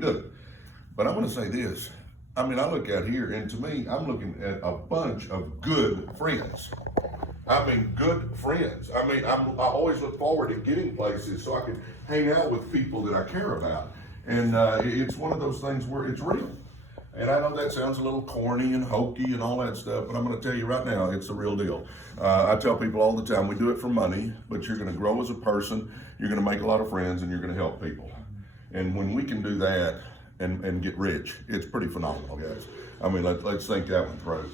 good. But I'm going to say this. I mean, I look out here, and to me, I'm looking at a bunch of good friends. I mean, good friends. I mean, I always look forward to getting places so I can hang out with people that I care about. And it's one of those things where it's real. And I know that sounds a little corny and hokey and all that stuff, but I'm going to tell you right now, it's the real deal. I tell people all the time, we do it for money, but you're going to grow as a person, you're going to make a lot of friends, and you're going to help people. And when we can do that and get rich, it's pretty phenomenal, guys. I mean, let's think that one through.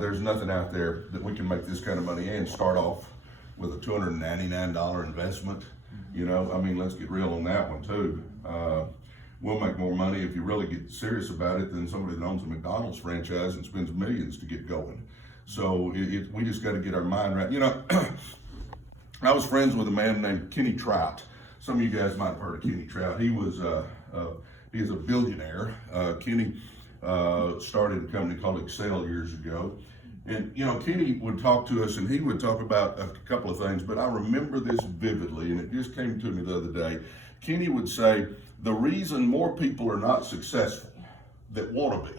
There's nothing out there that we can make this kind of money and start off with a $299 investment. You know, I mean, let's get real on that one too. We'll make more money if you really get serious about it than somebody that owns a McDonald's franchise and spends millions to get going. So we just got to get our mind right. You know, I was friends with a man named Kenny Trout. Some of you guys might have heard of Kenny Trout. He is a billionaire. Kenny started a company called Excel years ago. And, you know, Kenny would talk to us and he would talk about a couple of things, but I remember this vividly and it just came to me the other day. Kenny would say, the reason more people are not successful that want to be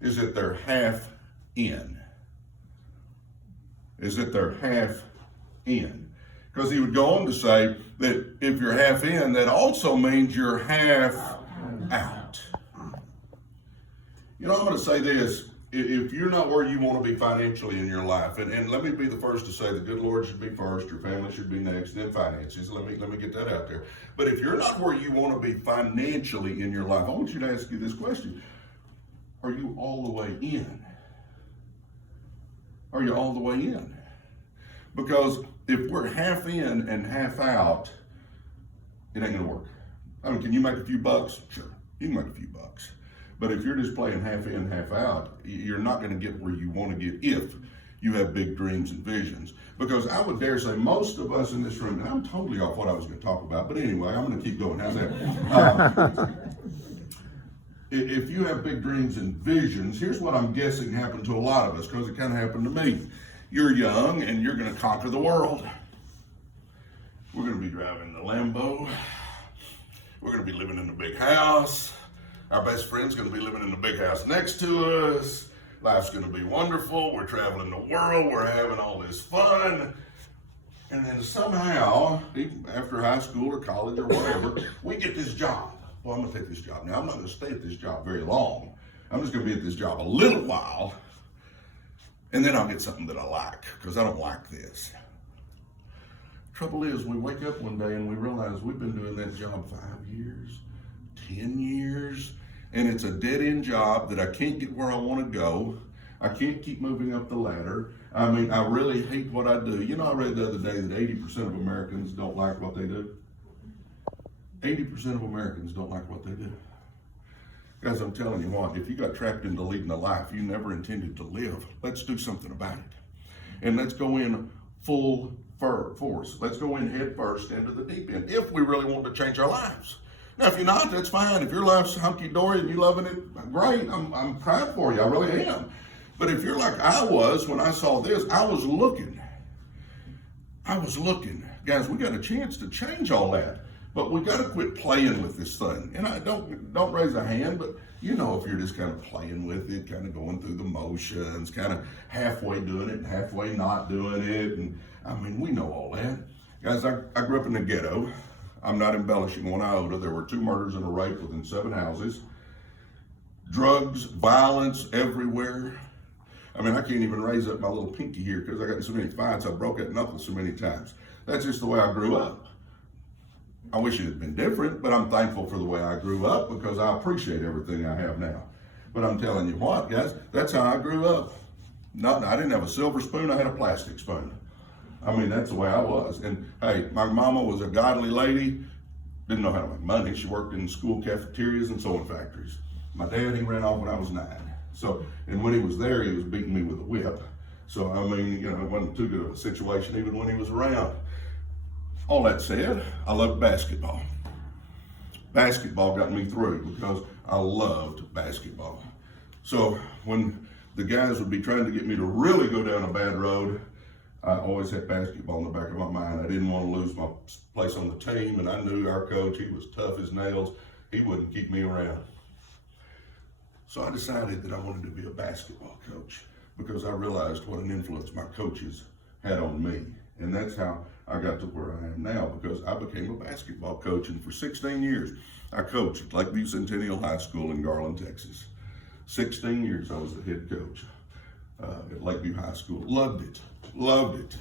is that they're half in. Because he would go on to say that if you're half in, that also means you're half out. You know, I'm going to say this. If you're not where you want to be financially in your life, and let me be the first to say the good Lord should be first, your family should be next, then finances. Let me get that out there. But if you're not where you want to be financially in your life, I want you to ask you this question. Are you all the way in? Are you all the way in? Because if we're half in and half out, it ain't gonna work. I mean, can you make a few bucks? Sure, you can make a few bucks. But if you're just playing half in, half out, you're not gonna get where you wanna get if you have big dreams and visions. Because I would dare say most of us in this room, and I'm totally off what I was gonna talk about, but anyway, I'm gonna keep going. How's that? If you have big dreams and visions, here's what I'm guessing happened to a lot of us, because it kind of happened to me. You're young and you're going to conquer the world. We're going to be driving the Lambo. We're going to be living in a big house. Our best friend's going to be living in the big house next to us. Life's going to be wonderful. We're traveling the world. We're having all this fun. And then somehow, even after high school or college or whatever, we get this job. Well, I'm going to take this job. Now, I'm not going to stay at this job very long. I'm just going to be at this job a little while. And then I'll get something that I like, because I don't like this. Trouble is, we wake up one day and we realize we've been doing that job 5 years, 10 years, and it's a dead-end job that I can't get where I want to go. I can't keep moving up the ladder. I mean, I really hate what I do. You know, I read the other day that 80% of Americans don't like what they do. 80% of Americans don't like what they do. Guys, I'm telling you what, if you got trapped into leading a life you never intended to live, let's do something about it. And let's go in full force. Let's go in head first into the deep end if we really want to change our lives. Now, if you're not, that's fine. If your life's hunky-dory and you're loving it, great. I'm proud for you. I really am. But if you're like I was when I saw this, I was looking. Guys, we got a chance to change all that. But we got to quit playing with this thing. And I don't raise a hand, but you know, if you're just kind of playing with it, kind of going through the motions, kind of halfway doing it and halfway not doing it. And I mean, we know all that. Guys, I grew up in the ghetto. I'm not embellishing one iota. There were 2 murders and a rape within 7 houses. Drugs, violence everywhere. I mean, I can't even raise up my little pinky here because I got in so many fights. I broke that knuckle so many times. That's just the way I grew up. I wish it had been different, but I'm thankful for the way I grew up because I appreciate everything I have now. But I'm telling you what, guys, that's how I grew up. I didn't have a silver spoon, I had a plastic spoon. I mean, that's the way I was. And hey, my mama was a godly lady, didn't know how to make money. She worked in school cafeterias and sewing factories. My dad, he ran off when I was 9. So, and when he was there, he was beating me with a whip. So, I mean, you know, it wasn't too good of a situation even when he was around. All that said, I loved basketball. Basketball got me through because I loved basketball. So when the guys would be trying to get me to really go down a bad road, I always had basketball in the back of my mind. I didn't want to lose my place on the team, and I knew our coach, he was tough as nails. he wouldn't keep me around. So I decided that I wanted to be a basketball coach because I realized what an influence my coaches had on me. And that's how I got to where I am now, because I became a basketball coach. And for 16 years, I coached at Lakeview Centennial High School in Garland, Texas. 16 years I was the head coach at Lakeview High School. Loved it.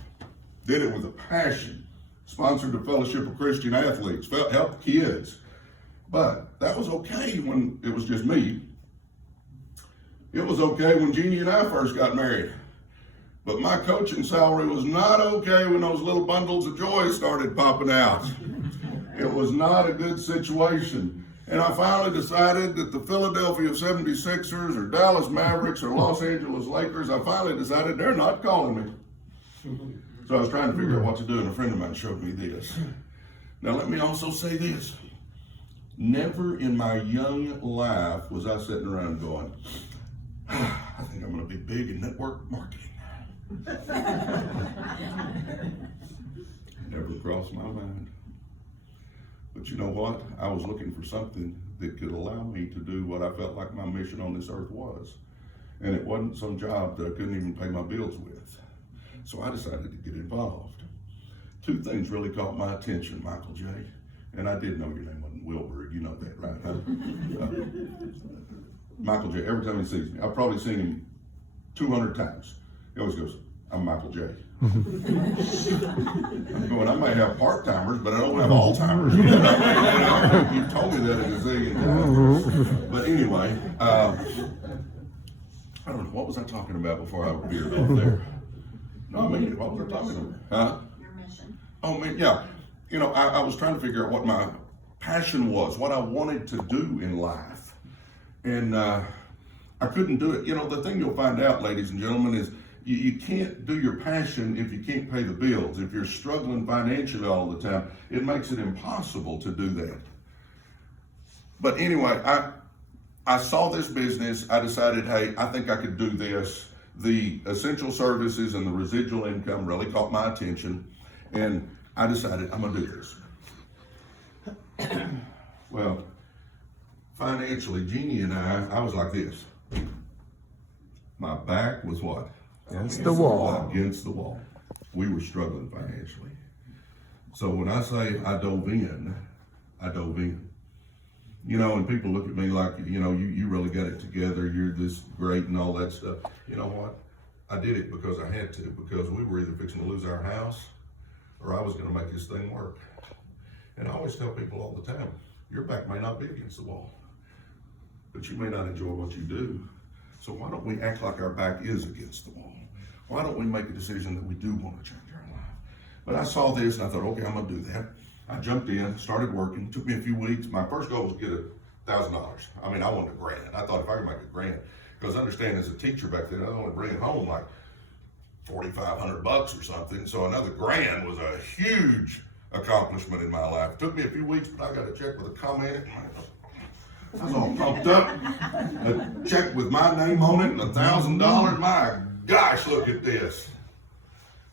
Did it with a passion. Sponsored the Fellowship of Christian Athletes, helped kids. But that was okay when it was just me. It was okay when Jeannie and I first got married. But my coaching salary was not okay when those little bundles of joy started popping out. It was not a good situation. And I finally decided that the Philadelphia 76ers or Dallas Mavericks or Los Angeles Lakers, I finally decided they're not calling me. So I was trying to figure out what to do, and a friend of mine showed me this. Now let me also say this. Never in my young life was I sitting around going, I think I'm going to be big in network marketing. Never crossed my mind. But you know what? I was looking for something that could allow me to do what I felt like my mission on this earth was. And it wasn't some job that I couldn't even pay my bills with. So I decided to get involved. Two things really caught my attention, Michael J. And I did know your name wasn't Wilbur, you know that, right? Michael J, every time he sees me, I've probably seen him 200 times. He always goes, I'm Michael J. I'm going, I might have part-timers, but I don't have all-timers. You told me that in a zillion times. But anyway, I don't know, what was I talking about before I veered off there? No, I mean it. What was I talking about? Huh? Your mission. Oh, man, yeah. You know, I was trying to figure out what my passion was, what I wanted to do in life. And I couldn't do it. You know, the thing you'll find out, ladies and gentlemen, is you can't do your passion if you can't pay the bills. If you're struggling financially all the time, it makes it impossible to do that. But anyway, I saw this business. I decided, hey, I think I could do this. The essential services and the residual income really caught my attention. And I decided I'm going to do this. Well, financially, Jeannie and I was like this. My back was what? Against the wall. Against the wall. We were struggling financially. So when I say I dove in, I dove in. You know, and people look at me like, you know, you really got it together. You're this great and all that stuff. You know what? I did it because I had to, because we were either fixing to lose our house or I was going to make this thing work. And I always tell people all the time, your back may not be against the wall, but you may not enjoy what you do. So why don't we act like our back is against the wall? Why don't we make a decision that we do want to change our life? But I saw this and I thought, okay, I'm going to do that. I jumped in, started working. Took me a few weeks. My first goal was to get $1,000. I mean, I wanted $1,000. I thought if I could make $1,000, because understand as a teacher back then, I was only bringing home like $4,500 or something. So another $1,000 was a huge accomplishment in my life. It took me a few weeks, but I got a check with a comment. I was all pumped up. A check with my name on it and $1,000. My gosh, look at this.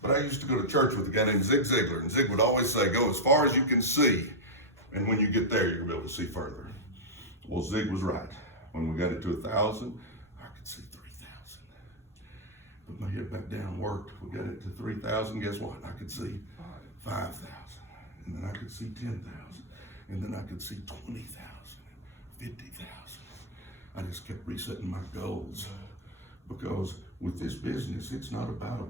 But I used to go to church with a guy named Zig Ziglar, and Zig would always say, go as far as you can see, and when you get there, you're going to be able to see further. Well, Zig was right. When we got it to 1,000, I could see 3,000. Put my head back down, worked. We got it to 3,000. Guess what? I could see 5,000, and then I could see 10,000, and then I could see 20,000, 50,000. I just kept resetting my goals, because with this business, it's not about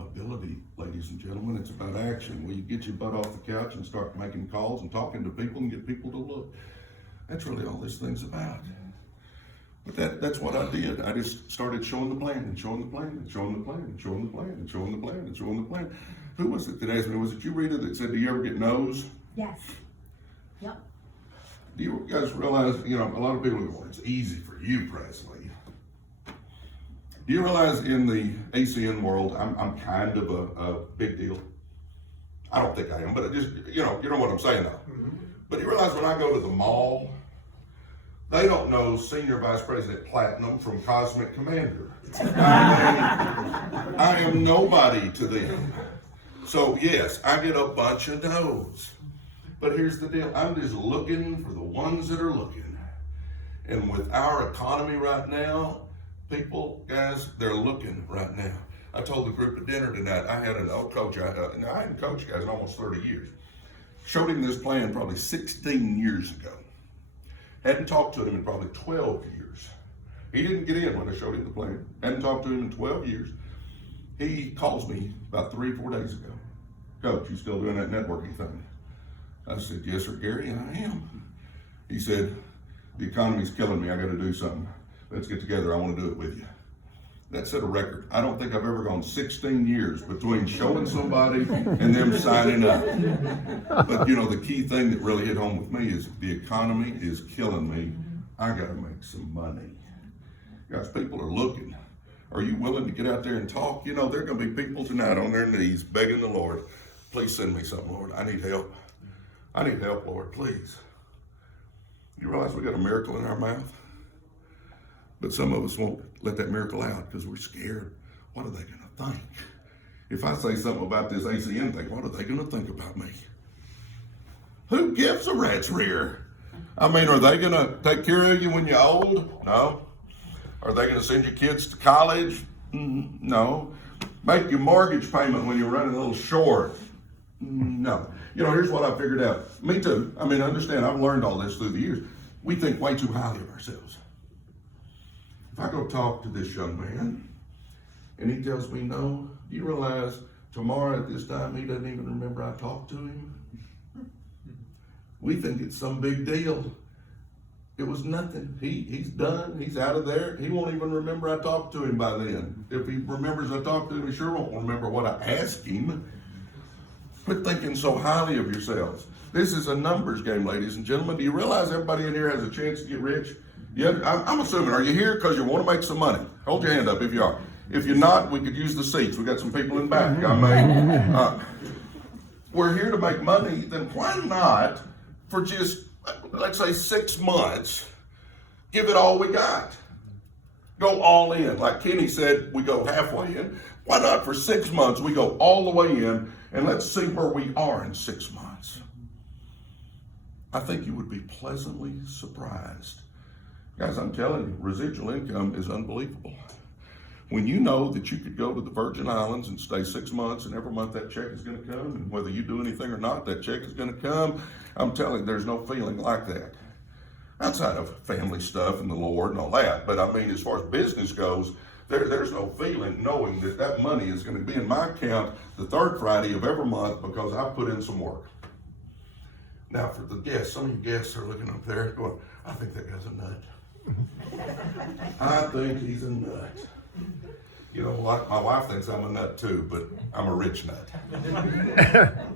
ability, ladies and gentlemen. It's about action. Where you get your butt off the couch and start making calls and talking to people and get people to look. That's really all this thing's about. But that's what I did. I just started showing the plan and showing the plan and showing the plan and showing the plan and showing the plan and showing the plan. Who was it that asked me? Was it you, Rita, that said, do you ever get no's? Yes. Yep. Do you guys realize, you know, a lot of people go, it's easy for you, Presley. Do you realize in the ACN world, I'm kind of a big deal? I don't think I am, but it just, you know what I'm saying now. Mm-hmm. But you realize when I go to the mall, they don't know Senior Vice President Platinum from Cosmic Commander. I am nobody to them. So yes, I get a bunch of no's. But here's the deal. I'm just looking for the ones that are looking. And with our economy right now, people, guys, they're looking right now. I told the group at dinner tonight, I had an old coach, I hadn't coached guys in almost 30 years. Showed him this plan probably 16 years ago. Hadn't talked to him in probably 12 years. He didn't get in when I showed him the plan. Hadn't talked to him in 12 years. He calls me about 3 or 4 days ago. Coach, you still doing that networking thing? I said, yes, sir, Gary, I am. He said, the economy's killing me. I got to do something. Let's get together. I want to do it with you. That set a record. I don't think I've ever gone 16 years between showing somebody and them signing up. But you know, the key thing that really hit home with me is the economy is killing me. I got to make some money. Guys, people are looking. Are you willing to get out there and talk? You know, there are going to be people tonight on their knees begging the Lord, please send me something, Lord. I need help. I need help, Lord, please. You realize we got a miracle in our mouth? But some of us won't let that miracle out because we're scared. What are they going to think? If I say something about this ACN thing, what are they going to think about me? Who gives a rat's rear? I mean, are they going to take care of you when you're old? No. Are they going to send your kids to college? No. Make your mortgage payment when you're running a little short? No. You know, here's what I figured out. Me too. I mean, understand, I've learned all this through the years. We think way too highly of ourselves. If I go talk to this young man and he tells me no, do you realize tomorrow at this time he doesn't even remember I talked to him? We think it's some big deal. It was nothing. He's done. He's out of there. He won't even remember I talked to him by then. If he remembers I talked to him, he sure won't remember what I asked him. Quit thinking so highly of yourselves. This is a numbers game, ladies and gentlemen. Do you realize everybody in here has a chance to get rich? Yeah, I'm assuming. Are you here because you want to make some money? Hold your hand up if you are. If you're not, we could use the seats. We got some people in back. I mean, we're here to make money. Then why not, for just let's say 6 months, give it all we got? Go all in. Like Kenny said, we go halfway in. Why not for 6 months we go all the way in and let's see where we are in 6 months? I think you would be pleasantly surprised. Guys, I'm telling you, residual income is unbelievable. When you know that you could go to the Virgin Islands and stay 6 months and every month that check is going to come, and whether you do anything or not, that check is going to come, I'm telling you, there's no feeling like that. Outside of family stuff and the Lord and all that, but I mean, as far as business goes, there's no feeling knowing that that money is going to be in my account the third Friday of every month because I put in some work. Now, for the guests, some of you guests are looking up there going, I think that guy's a nut. I think he's a nut. You know, like my wife thinks I'm a nut too, but I'm a rich nut.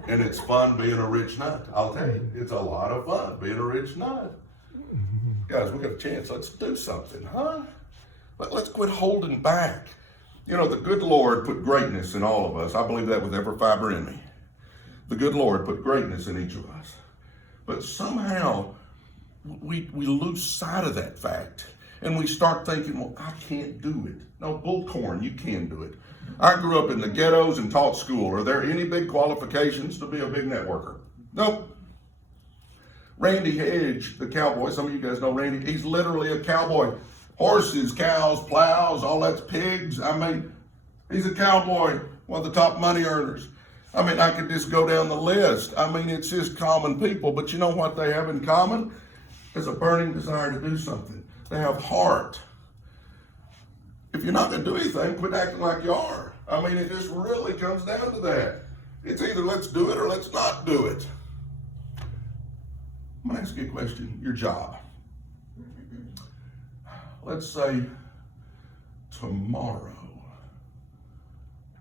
And it's fun being a rich nut. I'll tell you, it's a lot of fun being a rich nut. Guys, we got a chance. Let's do something, huh? Let's quit holding back. You know, the good Lord put greatness in all of us. I believe that with every fiber in me. The good Lord put greatness in each of us. But somehow we lose sight of that fact. And we start thinking, well, I can't do it. No, bullcorn, you can do it. I grew up in the ghettos and taught school. Are there any big qualifications to be a big networker? Nope. Randy Hedge, the cowboy, some of you guys know Randy, he's literally a cowboy. Horses, cows, plows, all that's pigs. I mean, he's a cowboy, one of the top money earners. I mean, I could just go down the list. I mean, it's just common people, but you know what they have in common? There's a burning desire to do something. They have heart. If you're not going to do anything, quit acting like you are. I mean, it just really comes down to that. It's either let's do it or let's not do it. I'm going to ask you a question. Your job. Let's say tomorrow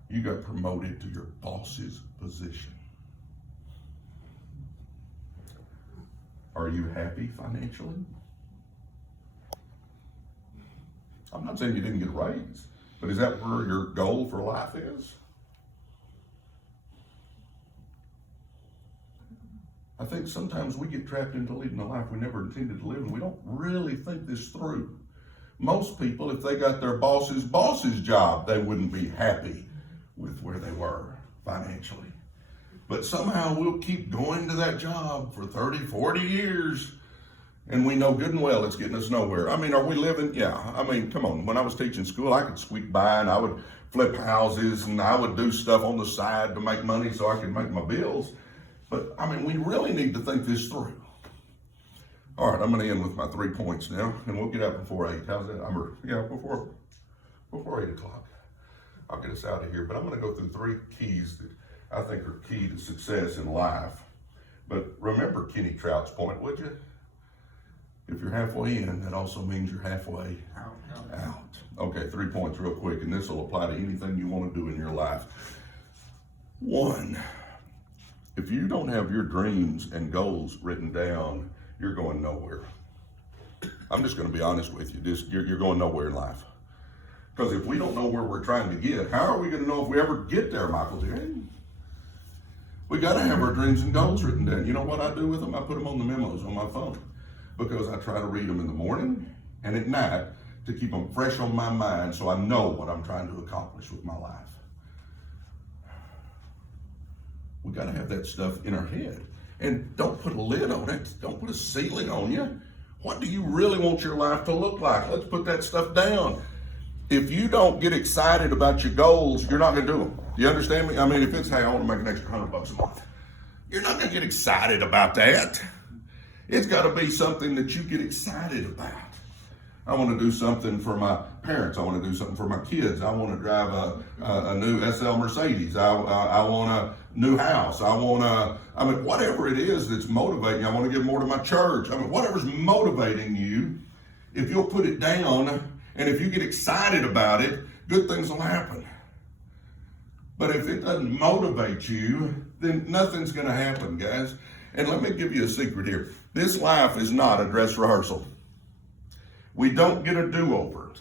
you got promoted to your boss's position. Are you happy financially? I'm not saying you didn't get a raise, but is that where your goal for life is? I think sometimes we get trapped into leading a life we never intended to live, and we don't really think this through. Most people, if they got their boss's job, they wouldn't be happy with where they were financially. But somehow we'll keep going to that job for 30, 40 years. And we know good and well it's getting us nowhere. I mean, are we living? Yeah. I mean, come on. When I was teaching school, I could squeak by and I would flip houses and I would do stuff on the side to make money so I could make my bills. But I mean, we really need to think this through. All right, I'm going to end with my 3 points now, and we'll get out before 8. How's that? Before 8 o'clock. I'll get us out of here. But I'm going to go through 3 keys that I think are key to success in life. But remember Kenny Trout's point, would you? If you're halfway in, that also means you're halfway out. Okay, 3 points real quick, and this will apply to anything you want to do in your life. 1, if you don't have your dreams and goals written down, you're going nowhere. I'm just going to be honest with you. You're going nowhere in life. Because if we don't know where we're trying to get, how are we going to know if we ever get there, Michael J.? We got to have our dreams and goals written down. You know what I do with them? I put them on the memos on my phone. Because I try to read them in the morning and at night to keep them fresh on my mind so I know what I'm trying to accomplish with my life. We got to have that stuff in our head. And don't put a lid on it. Don't put a ceiling on you. What do you really want your life to look like? Let's put that stuff down. If you don't get excited about your goals, you're not going to do them. Do you understand me? I mean, if it's, hey, I want to make an extra $100 a month, you're not going to get excited about that. It's got to be something that you get excited about. I want to do something for my parents. I want to do something for my kids. I want to drive a new SL Mercedes. I want a new house. I mean, whatever it is that's motivating you. I want to give more to my church. I mean, whatever's motivating you, if you'll put it down and if you get excited about it, good things will happen. But if it doesn't motivate you, then nothing's going to happen, guys. And let me give you a secret here. This life is not a dress rehearsal. We don't get a do-over.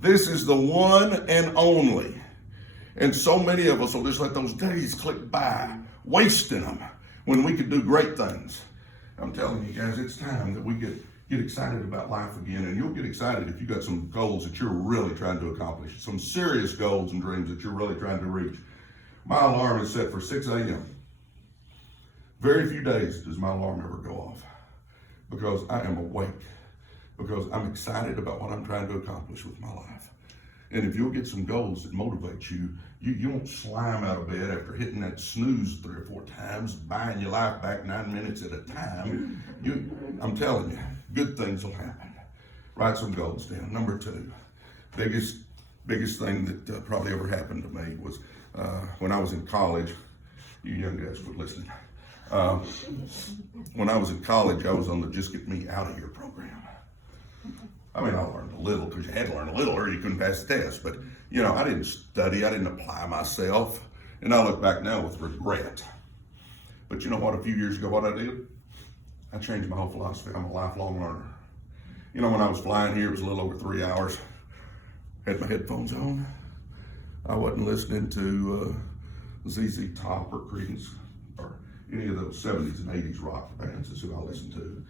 This is the one and only. And so many of us will just let those days click by, wasting them when we could do great things. I'm telling you guys, it's time that we get excited about life again. And you'll get excited if you got some goals that you're really trying to accomplish, some serious goals and dreams that you're really trying to reach. My alarm is set for 6 a.m. Very few days does my alarm ever go off because I am awake, because I'm excited about what I'm trying to accomplish with my life. And if you'll get some goals that motivate you, you won't slime out of bed after hitting that snooze 3 or 4 times, buying your life back 9 minutes at a time. I'm telling you, good things will happen. Write some goals down. Number 2, biggest thing that probably ever happened to me was when I was in college. You young guys quit listening. When I was in college, I was on the Just Get Me Out of Here program. I mean, I learned a little because you had to learn a little or you couldn't pass the test. But, you know, I didn't study. I didn't apply myself. And I look back now with regret. But you know what? A few years ago, what I did? I changed my whole philosophy. I'm a lifelong learner. You know, when I was flying here, it was a little over 3 hours. Had my headphones on. I wasn't listening to ZZ Top or Creedence or any of those 70s and 80s rock bands is who I listened to.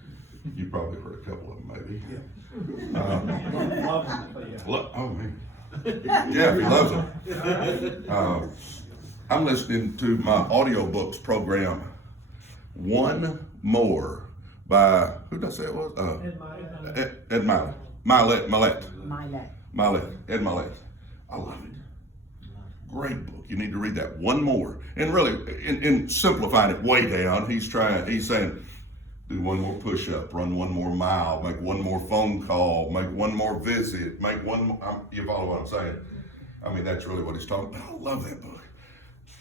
You probably heard a couple of them, maybe. Yeah. Oh, man. Yeah, he loves them. I'm listening to my audiobooks program, One More by, who did I say it was? Ed Mylett. Ed Mylett. I love it. Great book. You need to read that. One More. And really, in simplifying it way down, he's saying, do one more push-up, run one more mile, make one more phone call, make one more visit, make one more, you follow what I'm saying? I mean, that's really what he's talking about. I love that book.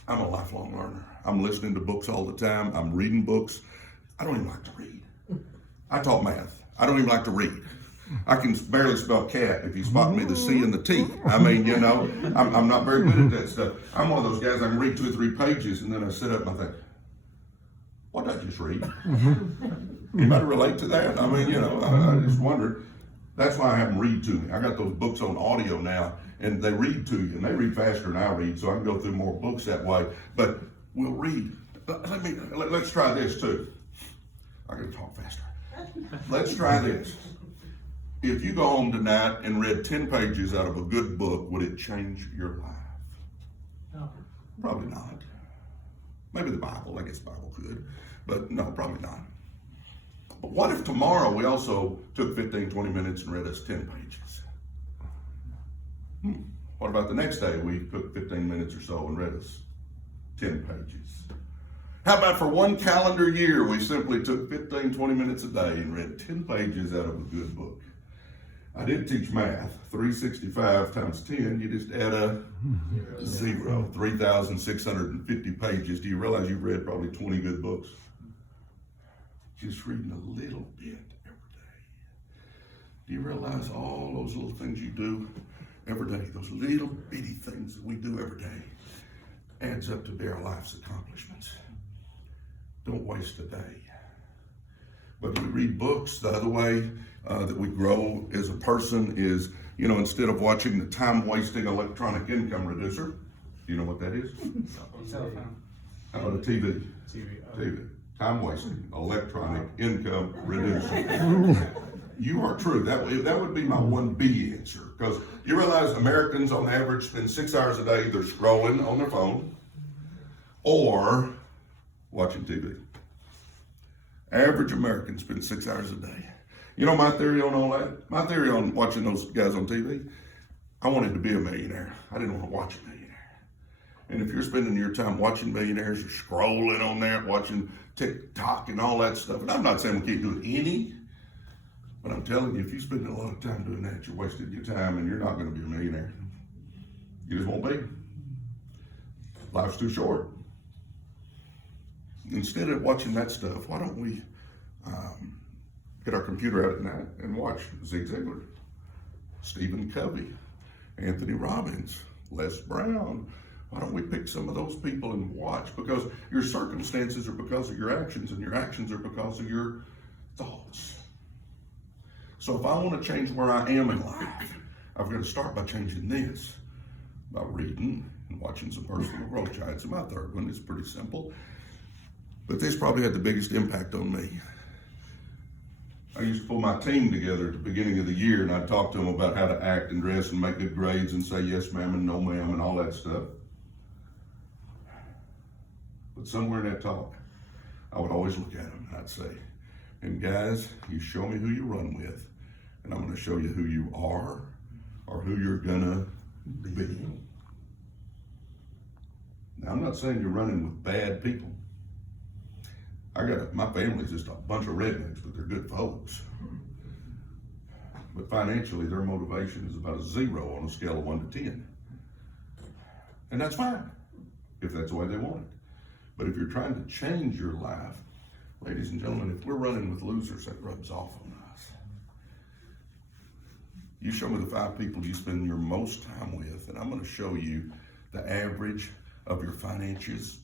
I'm a lifelong learner. I'm listening to books all the time. I'm reading books. I don't even like to read. I taught math. I don't even like to read. I can barely spell cat if you spot me the C and the T. I mean, you know, I'm not very good at that stuff. I'm one of those guys, I can read 2 or 3 pages and then I sit up and I think, what did I just read? Anybody relate to that? I mean, you know, I just wondered. That's why I have them read to me. I got those books on audio now, and they read to you, and they read faster than I read, so I can go through more books that way. But we'll read. Let's try this too. I gotta talk faster. Let's try this. If you go home tonight and read 10 pages out of a good book, would it change your life? No. Probably not. Maybe the Bible, I guess the Bible could, but no, probably not. But what if tomorrow we also took 15, 20 minutes and read us 10 pages? What about the next day we took 15 minutes or so and read us 10 pages? How about for one calendar year we simply took 15, 20 minutes a day and read 10 pages out of a good book? I did teach math. 365 times 10, you just add a zero. 3,650 pages. Do you realize you've read probably 20 good books? Just reading a little bit every day. Do you realize all those little things you do every day, those little bitty things that we do every day, adds up to be our life's accomplishments? Don't waste a day. But we read books. The other way that we grow as a person is, instead of watching the time-wasting electronic income reducer, do you know what that is? Cell phone. How about a TV? TV. Time-wasting electronic income reducer. You are true. That would be my 1B answer. Because you realize Americans on average spend 6 hours a day either scrolling on their phone or watching TV. Average American spends 6 hours a day. You know my theory on all that? My theory on watching those guys on TV? I wanted to be a millionaire. I didn't want to watch a millionaire. And if you're spending your time watching millionaires or scrolling on there, watching TikTok and all that stuff, and I'm not saying we can't do any, but I'm telling you, if you spend a lot of time doing that, you're wasting your time and you're not going to be a millionaire. You just won't be. Life's too short. Instead of watching that stuff, why don't we get our computer out at night and watch Zig Ziglar, Stephen Covey, Anthony Robbins, Les Brown? Why don't we pick some of those people and watch? Because your circumstances are because of your actions, and your actions are because of your thoughts. So if I want to change where I am in life, I've got to start by changing this, by reading and watching some personal growth giants. And my third one is pretty simple, but this probably had the biggest impact on me. I used to pull my team together at the beginning of the year, and I'd talk to them about how to act and dress and make good grades and say yes ma'am and no ma'am and all that stuff. But somewhere in that talk, I would always look at them and I'd say, and guys, you show me who you run with, and I'm going to show you who you are or who you're going to be. Now, I'm not saying you're running with bad people. My family's just a bunch of rednecks, but they're good folks. But financially, their motivation is about a 0 on a scale of 1 to 10. And that's fine, if that's the way they want it. But if you're trying to change your life, ladies and gentlemen, if we're running with losers, that rubs off on us. You show me the 5 people you spend your most time with, and I'm going to show you the average of your finances,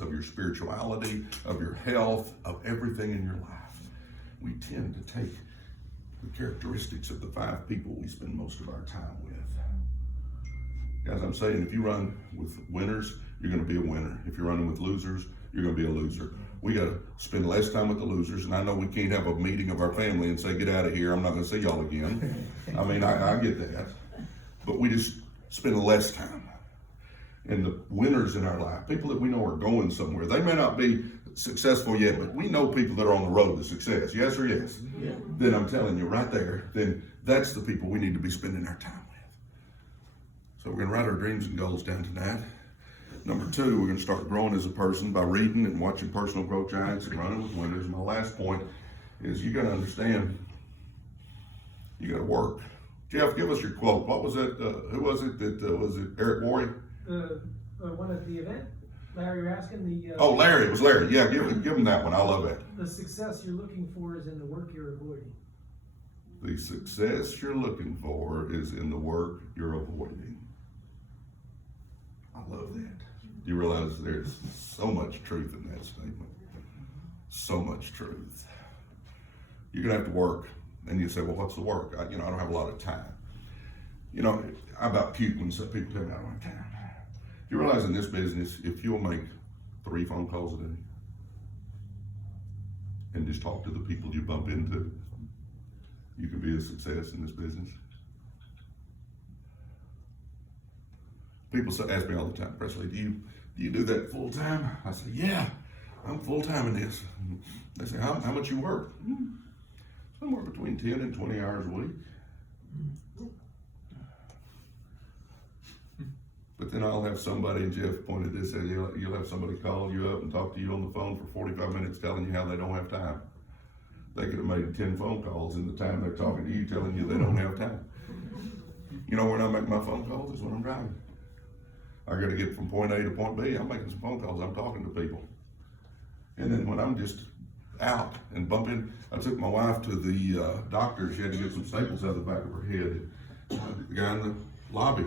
of your spirituality, of your health, of everything in your life. We tend to take the characteristics of the 5 people we spend most of our time with. Guys, I'm saying if you run with winners, you're going to be a winner. If you're running with losers, you're going to be a loser. We got to spend less time with the losers, and I know we can't have a meeting of our family and say, get out of here, I'm not going to see y'all again. I mean, I get that. But we just spend less time. And the winners in our life, people that we know are going somewhere, they may not be successful yet, but we know people that are on the road to success. Yes or yes? Yeah. Then I'm telling you right there, then that's the people we need to be spending our time with. So we're going to write our dreams and goals down tonight. Number 2, we're going to start growing as a person by reading and watching personal growth giants and running with winners. My last point is you got to understand, you got to work. Jeff, give us your quote. What was it? Who was it? Was it Eric Worre? One at the event, Larry Raskin. Oh, Larry. It was Larry. Yeah, give him that one. I love that. The success you're looking for is in the work you're avoiding. The success you're looking for is in the work you're avoiding. I love that. You realize there's so much truth in that statement. So much truth. You're going to have to work. And you say, well, what's the work? I don't have a lot of time. I about puke when some people tell me I don't have time. You realize in this business, if you'll make 3 phone calls a day and just talk to the people you bump into, you can be a success in this business. People ask me all the time, Presley, do do you do that full time? I said, yeah, I'm full time in this. They say, how much you work? Somewhere between 10 and 20 hours a week. But then I'll have somebody, and Jeff pointed this out, you'll have somebody call you up and talk to you on the phone for 45 minutes telling you how they don't have time. They could have made 10 phone calls in the time they're talking to you telling you they don't have time. You know when I make my phone calls is when I'm driving. I gotta get from point A to point B, I'm making some phone calls, I'm talking to people. And then when I'm just out and bumping, I took my wife to the doctor, she had to get some staples out of the back of her head. The guy in the lobby,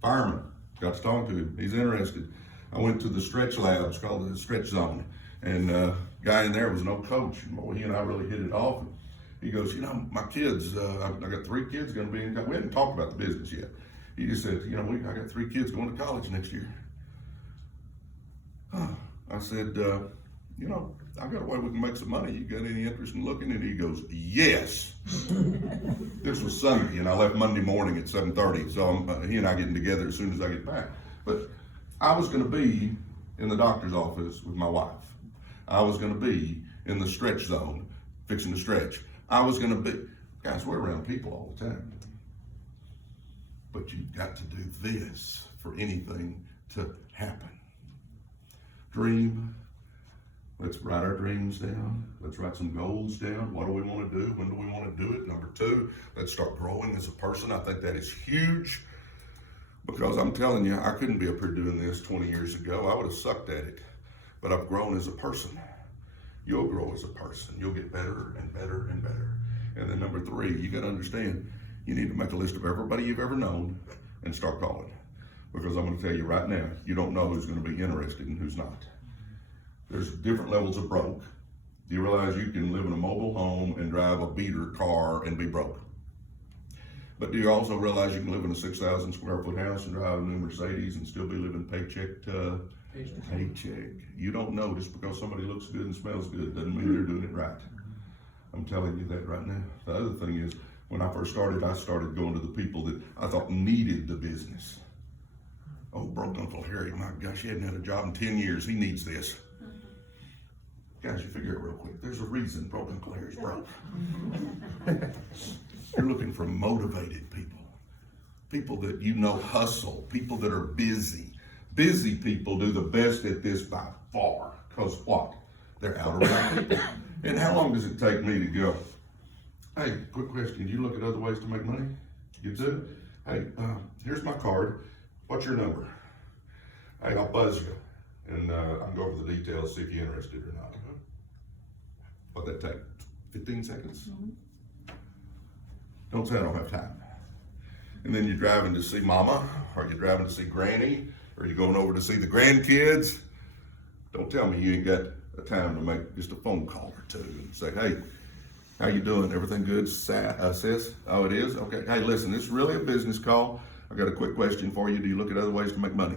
fireman, got to talk to him, he's interested. I went to the stretch lab, it's called the stretch zone, and guy in there was an old coach. Boy, he and I really hit it off. He goes, you know, my kids, I got 3 kids gonna be in college. We hadn't talked about the business yet. He just said, you know, I got 3 kids going to college next year. I said, you know, I got a way we can make some money. You got any interest in looking? And he goes, yes. This was Sunday, and I left Monday morning at 7:30. So he and I getting together as soon as I get back. But I was gonna be in the doctor's office with my wife. I was gonna be in the stretch zone, fixing to stretch. I was gonna be, guys, we're around people all the time. But you've got to do this for anything to happen. Dream. Let's write our dreams down. Let's write some goals down. What do we want to do? When do we want to do it? Number 2, let's start growing as a person. I think that is huge because I'm telling you, I couldn't be up here doing this 20 years ago. I would have sucked at it, but I've grown as a person. You'll grow as a person. You'll get better and better and better. And then number 3, you got to understand, you need to make a list of everybody you've ever known and start calling. Because I'm going to tell you right now, you don't know who's going to be interested and who's not. There's different levels of broke. Do you realize you can live in a mobile home and drive a beater car and be broke? But do you also realize you can live in a 6,000 square foot house and drive a new Mercedes and still be living paycheck to paycheck? You don't know just because somebody looks good and smells good doesn't mean they're doing it right. I'm telling you that right now. The other thing is, when I first started, I started going to the people that I thought needed the business. Oh, broke Uncle Harry, my gosh, he hadn't had a job in 10 years. He needs this. Guys, you figure it real quick. There's a reason broke Uncle Harry's broke. You're looking for motivated people. People that you know hustle. People that are busy. Busy people do the best at this by far. Because what? They're out around people. And how long does it take me to go, hey, quick question, you look at other ways to make money? You do? Hey, here's my card. What's your number? Hey, I'll buzz you. And I can go over the details, see if you're interested or not. What'd that take? 15 seconds? Don't say I don't have time. And then you're driving to see mama, or you're driving to see granny, or you're going over to see the grandkids. Don't tell me you ain't got a time to make just a phone call or two and say, hey, how you doing? Everything good, sis? Oh, it is? Okay. Hey, listen, this is really a business call. I got a quick question for you. Do you look at other ways to make money?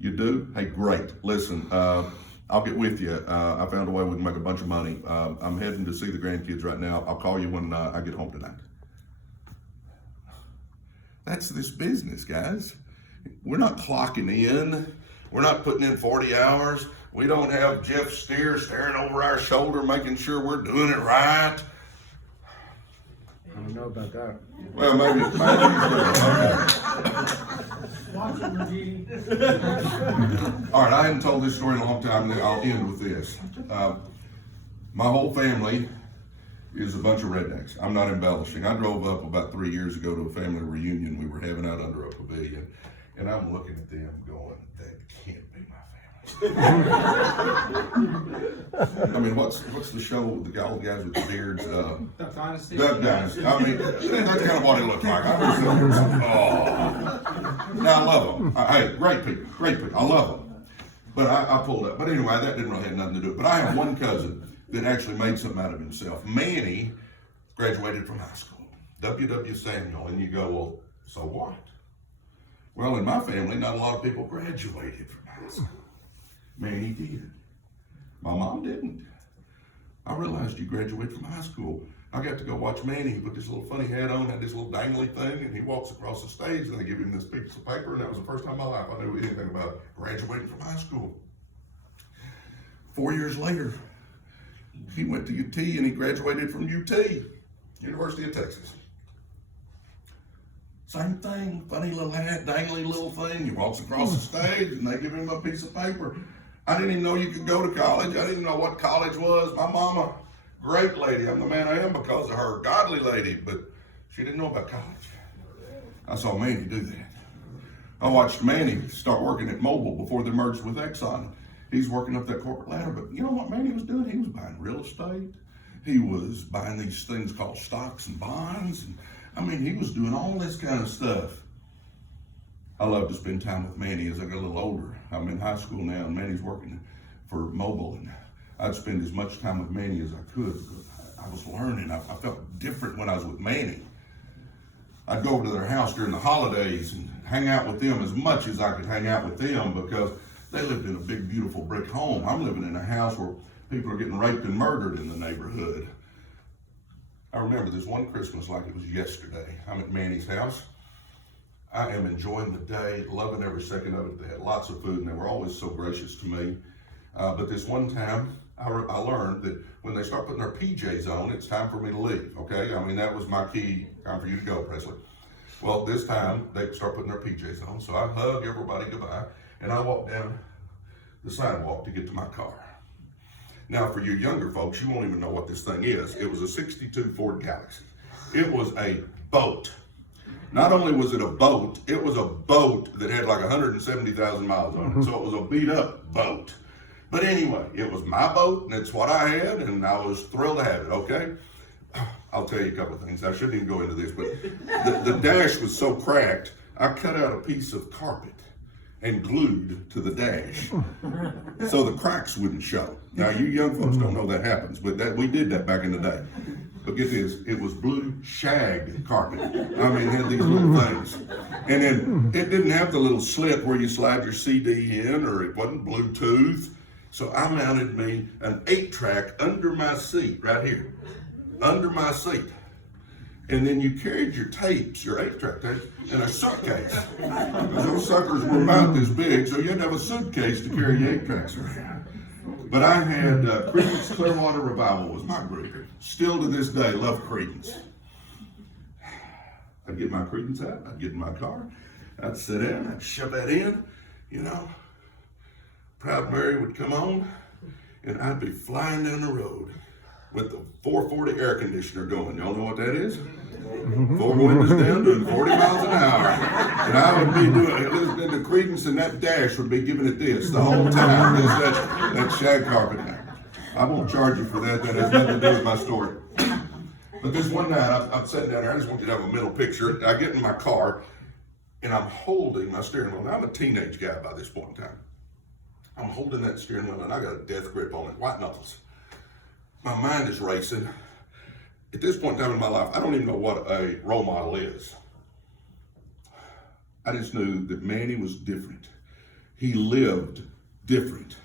You do? Hey, great. Listen, I'll get with you. I found a way we can make a bunch of money. I'm heading to see the grandkids right now. I'll call you when I get home tonight. That's this business, guys. We're not clocking in. We're not putting in 40 hours. We don't have Jeff Steer staring over our shoulder, making sure we're doing it right. I don't know about that. Well, maybe he's Watch it, Reggie. All right, I hadn't told this story in a long time, and I'll end with this. My whole family is a bunch of rednecks. I'm not embellishing. I drove up about 3 years ago to a family reunion we were having out under a pavilion, and I'm looking at them going, that can't be my family. I mean, what's the show with all the guys with the beards? Duck Dynasty. Duck Dynasty. I mean, that's kind of what it looked like. Now I love them. Hey, great people. I love them. But I pulled up. But anyway, that didn't really have nothing to do with it. But I have one cousin that actually made something out of himself. Manny graduated from high school. W.W. Samuel. And you go, well, so what? Well, in my family, not a lot of people graduated from high school. Manny did. My mom didn't. I realized you graduate from high school. I got to go watch Manny. He put this little funny hat on, had this little dangly thing, and he walks across the stage, and they give him this piece of paper, and that was the first time in my life I knew anything about graduating from high school. 4 years later, he went to UT, and he graduated from UT, University of Texas. Same thing, funny little hat, dangly little thing. He walks across the stage, and they give him a piece of paper. I didn't even know you could go to college. I didn't even know what college was. My mama, great lady. I'm the man I am because of her. Godly lady, but she didn't know about college. I saw Manny do that. I watched Manny start working at Mobil before they merged with Exxon. He's working up that corporate ladder, but you know what Manny was doing? He was buying real estate. He was buying these things called stocks and bonds. And I mean, he was doing all this kind of stuff. I love to spend time with Manny as I got a little older. I'm in high school now, and Manny's working for Mobil, and I'd spend as much time with Manny as I could. I was learning. I felt different when I was with Manny. I'd go over to their house during the holidays and hang out with them as much as I could hang out with them because they lived in a big, beautiful brick home. I'm living in a house where people are getting raped and murdered in the neighborhood. I remember this one Christmas like it was yesterday. I'm at Manny's house. I am enjoying the day, loving every second of it. They had lots of food and they were always so gracious to me. But this one time, I learned that when they start putting their PJs on, it's time for me to leave, okay? I mean, that was my key, time for you to go, Presley. Well, this time, they start putting their PJs on, so I hug everybody goodbye, and I walk down the sidewalk to get to my car. Now, for you younger folks, you won't even know what this thing is. It was a 62 Ford Galaxy. It was a boat. Not only was it a boat, it was a boat that had like 170,000 miles on it, so it was a beat up boat. But anyway, it was my boat, and it's what I had, and I was thrilled to have it, okay? I'll tell you a couple of things. I shouldn't even go into this, but the dash was so cracked, I cut out a piece of carpet and glued to the dash so the cracks wouldn't show. Now, you young folks don't know that happens, but we did that back in the day. But get this, it was blue shag carpet. I mean, it had these little things. And then it didn't have the little slip where you slide your CD in, or it wasn't Bluetooth. So I mounted me an 8-track under my seat, right here, under my seat. And then you carried your tapes, your 8-track tapes, in a suitcase. Because those suckers were about this big, so you had to have a suitcase to carry your 8-tracks around. But I had Creedence Clearwater Revival was my group. Still to this day, love Creedence. I'd get my Creedence out, I'd get in my car, I'd sit down, I'd shove that in, you know. Proud Mary would come on, and I'd be flying down the road with the 440 air conditioner going. Y'all know what that is? 4 windows down, doing 40 miles an hour. And I would be listening to Creedence, and that dash would be giving it this the whole time. That shag carpet. I won't charge you for that. That has nothing to do with my story. But this one night, I'm sitting down there. I just want you to have a mental picture. I get in my car, and I'm holding my steering wheel. Now, I'm a teenage guy by this point in time. I'm holding that steering wheel, and I got a death grip on it, white knuckles. My mind is racing. At this point in time in my life, I don't even know what a role model is. I just knew that Manny was different. He lived different.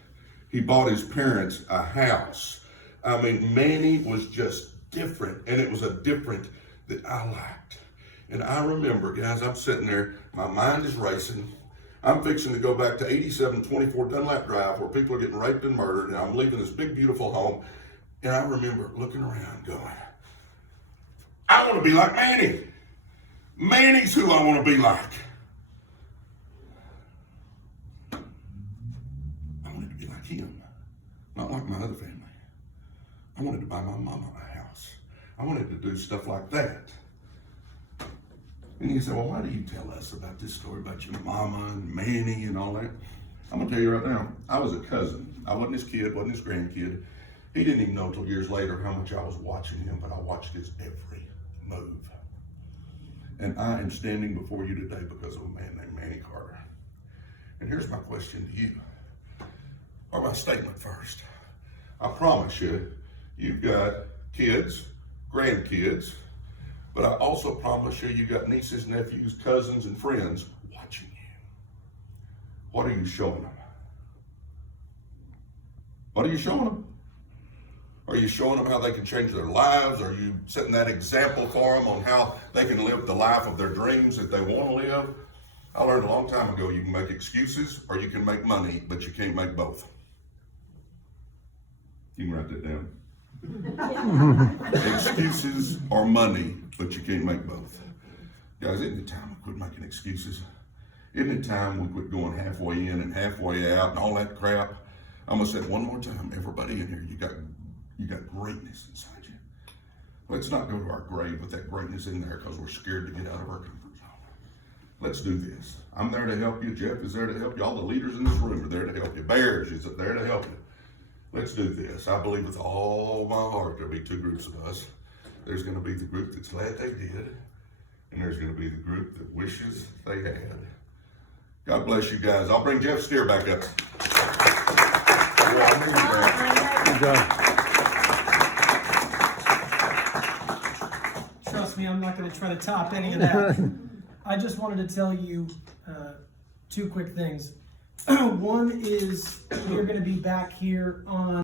He bought his parents a house. I mean, Manny was just different, and it was a different that I liked. And I remember, guys, I'm sitting there, my mind is racing. I'm fixing to go back to 8724 Dunlap Drive where people are getting raped and murdered, and I'm leaving this big, beautiful home. And I remember looking around going, I want to be like Manny. Manny's who I want to be like. I wanted to be like him, not like my other family. I wanted to buy my mama a house. I wanted to do stuff like that. And he said, well, why do you tell us about this story about your mama and Manny and all that? I'm going to tell you right now, I was a cousin. I wasn't his kid, wasn't his grandkid. He didn't even know till years later how much I was watching him, but I watched his every move. And I am standing before you today because of a man named Manny Carter. And here's my question to you, or my statement first. I promise you, you've got kids, grandkids, but I also promise you got nieces, nephews, cousins, and friends watching you. What are you showing them? What are you showing them? Are you showing them how they can change their lives? Are you setting that example for them on how they can live the life of their dreams that they want to live? I learned a long time ago, you can make excuses or you can make money, but you can't make both. You can write that down. Excuses are money, but you can't make both. Guys, isn't it time we quit making excuses? Isn't it time we quit going halfway in and halfway out and all that crap? I'm gonna say it one more time. Everybody in here, you got greatness inside you. Let's not go to our grave with that greatness in there because we're scared to get out of our comfort zone. Let's do this. I'm there to help you. Jeff is there to help you. All the leaders in this room are there to help you. Bears is there to help you. Let's do this. I believe with all my heart there'll be two groups of us. There's going to be the group that's glad they did, and there's going to be the group that wishes they had. God bless you guys. I'll bring Jeff Steer back up. Good job. Trust me, I'm not gonna try to top any of that. I just wanted to tell you, two quick things. One is we're gonna be back here on